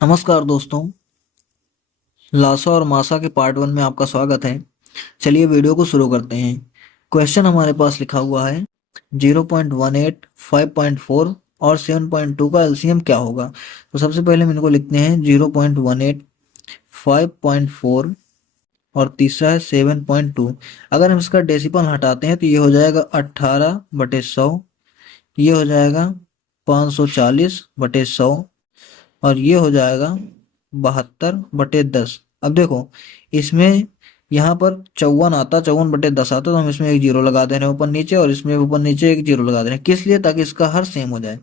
नमस्कार दोस्तों। लासा और मासा के पार्ट 1 में आपका स्वागत है। चलिए वीडियो को शुरू करते हैं। क्वेश्चन हमारे पास लिखा हुआ है 0.18, 5.4 और 7.2 का एलसीएम क्या होगा। तो सबसे पहले हम इनको लिखते हैं 0.18, 5.4 और तीसरा है 7.2। अगर हम इसका डेसिमल हटाते हैं तो ये हो जाएगा 18/100, ये हो जाएगा 540/100 और ये हो जाएगा 72/10। अब देखो इसमें यहाँ पर 54 आता, 54/10 आता, तो हम इसमें एक जीरो लगा दे रहे हैं ऊपर नीचे, और इसमें ऊपर नीचे एक जीरो लगा दे रहे हैं। किस लिए? ताकि इसका हर सेम हो जाए।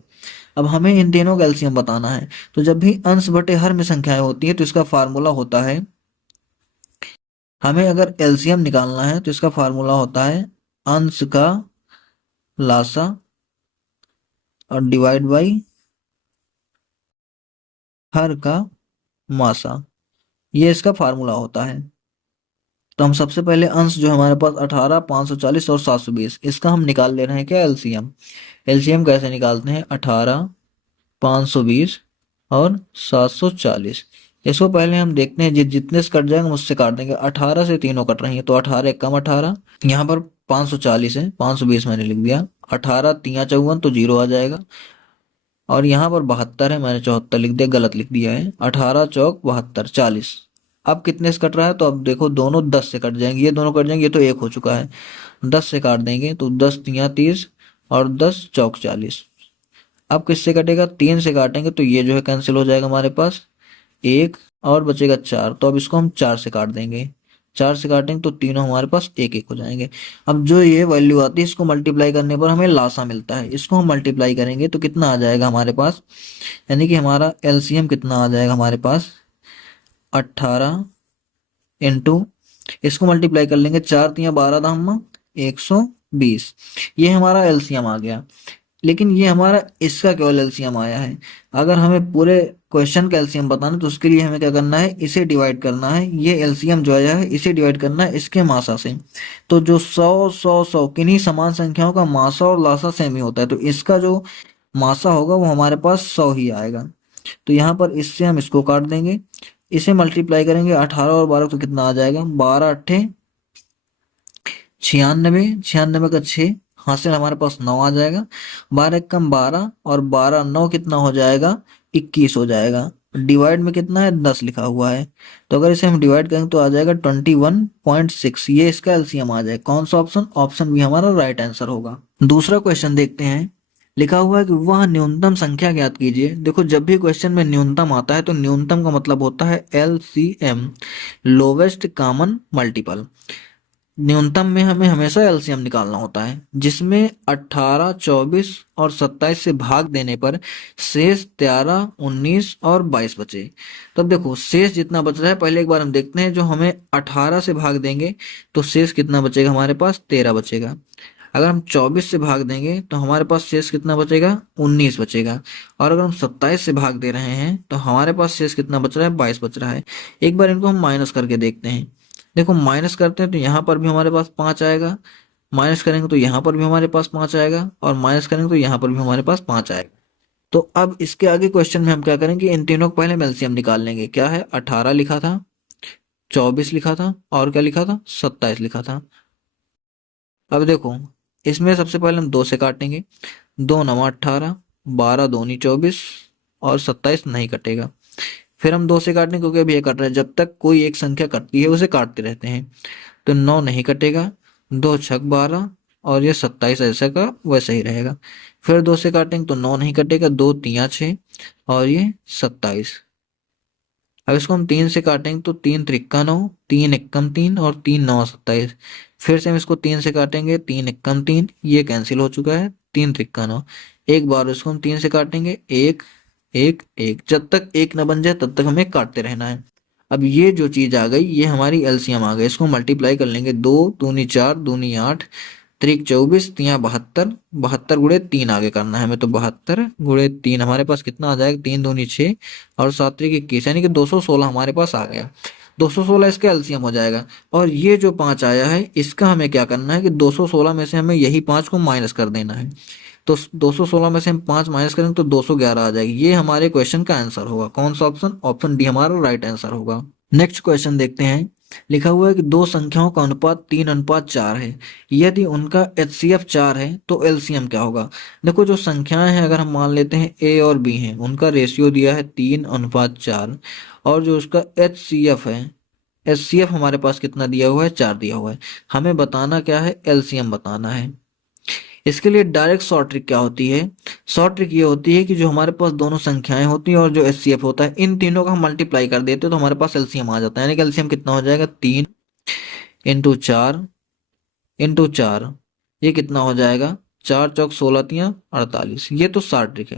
अब हमें इन तीनों का एलसीएम बताना है। तो जब भी अंश बटे हर में संख्याएं होती है तो इसका फार्मूला होता है, हमें अगर एलसीएम निकालना है तो इसका फार्मूला होता है अंश का लासा और डिवाइड बाई हर का मासा। ये इसका फार्मूला होता है। तो हम सबसे पहले अंश जो हमारे पास 18, 540 और 720, इसका हम निकाल ले रहे हैं क्या? एलसीएम। एलसीएम कैसे निकालते हैं? 18, 520 और 740। इसको पहले हम देखते हैं जितने से कट जाएंगे उससे काट देंगे। 18 से तीनों कट रही है तो 18 एक कम 18, यहाँ पर 540 है, 520 मैंने लिख दिया। 18 तिया 54 तो जीरो आ जाएगा, और यहाँ पर 72 है, मैंने 74 लिख दिया, गलत लिख दिया है। 18 चौक 72, 40। अब कितने से कट रहा है? तो अब देखो दोनों 10 से कट जाएंगे, ये दोनों कट जाएंगे, ये तो एक हो चुका है। 10 से काट देंगे तो 10 तिया 30 और 10 चौक 40। अब किससे कटेगा? 3 से काटेंगे तो ये जो है कैंसिल हो जाएगा हमारे पास, एक और बचेगा 4। तो अब इसको हम 4 से काट देंगे, 4 से काटेंगे तो तीनों हमारे पास एक एक हो जाएंगे। अब जो ये वैल्यू आती है इसको मल्टीप्लाई करने पर हमें लासा मिलता है। इसको हम मल्टीप्लाई करेंगे तो कितना आ जाएगा हमारे पास, यानी कि हमारा एलसीएम कितना आ जाएगा हमारे पास? 18 इंटू, इसको मल्टीप्लाई कर लेंगे, 4 तिया 12 दाम 120। ये हमारा एलसीएम आ गया। लेकिन ये हमारा इसका केवल एलसीएम आया है। अगर हमें पूरे क्वेश्चन का एलसीएम बताना है तो उसके लिए हमें क्या करना है? इसे डिवाइड करना है। ये एलसीएम जो आया है इसे डिवाइड करना है इसके मासा से। तो जो 100 किन्हीं समान संख्याओं का मासा और लासा सेम ही होता है, तो इसका जो मासा होगा वो हमारे पास 100 ही आएगा। तो यहाँ पर इससे हम इसको काट देंगे, इसे मल्टीप्लाई करेंगे 18 और 12 तो कितना आ जाएगा? 12 अट्ठे 96, 96 का 6, हासिल हमारे पास 9 आ जाएगा। 12 एक कम 12 और 12 9 कितना हो जाएगा? 21 हो जाएगा। डिवाइड में कितना है? 10 लिखा हुआ है, तो अगर इसे हम डिवाइड करेंगे तो आ जाएगा 21.6। ये इसका एलसीएम आ जाएगा। कौन सा ऑप्शन? ऑप्शन भी हमारा राइट आंसर होगा। दूसरा क्वेश्चन देखते हैं। लिखा हुआ है कि वह न्यूनतम संख्या ज्ञात कीजिए। देखो जब भी क्वेश्चन में न्यूनतम आता है तो न्यूनतम का मतलब होता है एलसीएम, लोवेस्ट कॉमन मल्टीपल। न्यूनतम में हमें हमेशा एलसीएम निकालना होता है, जिसमें 18, 24 और 27 से भाग देने पर शेष 13, 19 और 22 बचे। तो अब देखो शेष जितना बच रहा है, पहले एक बार हम देखते हैं। जो हमें 18 से भाग देंगे तो शेष कितना बचेगा हमारे पास? 13 बचेगा। अगर हम 24 से भाग देंगे तो हमारे पास शेष कितना बचेगा? 19 बचेगा। और अगर हम 27 से भाग दे रहे हैं तो हमारे पास शेष कितना बच रहा है? 22 बच रहा है। एक बार इनको हम माइनस करके देखते हैं। देखो माइनस करते हैं तो यहाँ पर भी हमारे पास 5 आएगा, माइनस करेंगे तो यहाँ पर भी हमारे पास 5 आएगा, और माइनस करेंगे तो यहाँ पर भी हमारे पास 5 आएगा। तो अब इसके आगे क्वेश्चन में हम क्या करेंगे? इन तीनों को पहले हम एलसीएम निकाल लेंगे। क्या है? 18 लिखा था, 24 लिखा था, और क्या लिखा था? 27 लिखा था। अब देखो इसमें सबसे पहले हम 2 से काटेंगे। 2 9 18, 12 दूनी 24 और 27 नहीं कटेगा। फिर हम 2 से काटेंगे क्योंकि अभी ये कट रहा है। जब तक कोई एक संख्या कटती है उसे काटते रहते हैं। तो 9 नहीं कटेगा, 2 छक 12 और ये 27 ऐसा का वैसा ही रहेगा। फिर 2 से काटेंगे तो 9 नहीं कटेगा, 2 तिया 6 और ये 27। अब इसको हम 3 से काटेंगे तो 3 त्रिक्का 9, 3 एकम 3 और 3 9 27। फिर से हम इसको 3 से काटेंगे, 3 एकम 3, ये कैंसिल हो चुका है, 3 त्रिक्का 9। एक बार इसको हम 3 से काटेंगे, 1 1 1, जब तक 1 न बन जाए तब तक हमें काटते रहना है। अब ये जो चीज आ गई ये हमारी एलसीएम आ गई। इसको मल्टीप्लाई कर लेंगे, 2 दूनी 4 दूनी 8, त्रिक 24 तिया 72, 72 गुणे 3 आगे करना है हमें, तो 72 गुणे 3 हमारे पास कितना आ जाएगा? 3 दूनी 6 और 7 त्रिक 21, यानी कि 216 हमारे पास आ गया। 216 इसका एलसीएम हो जाएगा। और ये जो 5 आया है इसका हमें क्या करना है कि 216 में से हमें यही 5 को माइनस कर देना है। तो 216 में से हम 5 माइनस करेंगे तो 211 आ जाएगी। ये हमारे क्वेश्चन का आंसर होगा। कौन सा ऑप्शन? ऑप्शन डी हमारा राइट आंसर होगा। नेक्स्ट क्वेश्चन देखते हैं। लिखा हुआ है कि दो संख्याओं का अनुपात 3:4 है। यदि उनका एचसीएफ 4 है तो एलसीएम क्या होगा? देखो, जो संख्याएं हैं, अगर हम मान लेते हैं ए और बी हैं, उनका रेशियो दिया है 3:4, और जो उसका एचसीएफ है, एचसीएफ हमारे पास कितना दिया हुआ है? 4 दिया हुआ है। हमें बताना क्या है? एलसीएम बताना है। इसके लिए डायरेक्ट शॉर्ट ट्रिक क्या होती है? शॉर्ट ट्रिक ये होती है कि जो हमारे पास दोनों संख्याएं होती हैं और जो एचसीएफ होता है, इन तीनों का हम मल्टीप्लाई कर देते हैं तो हमारे पास एलसीएम आ जाता है। यानी कि एलसीएम कितना हो जाएगा? 3 × 4 × 4। ये कितना हो जाएगा? 4 × 4 = 16, 48। ये तो शॉर्ट ट्रिक है।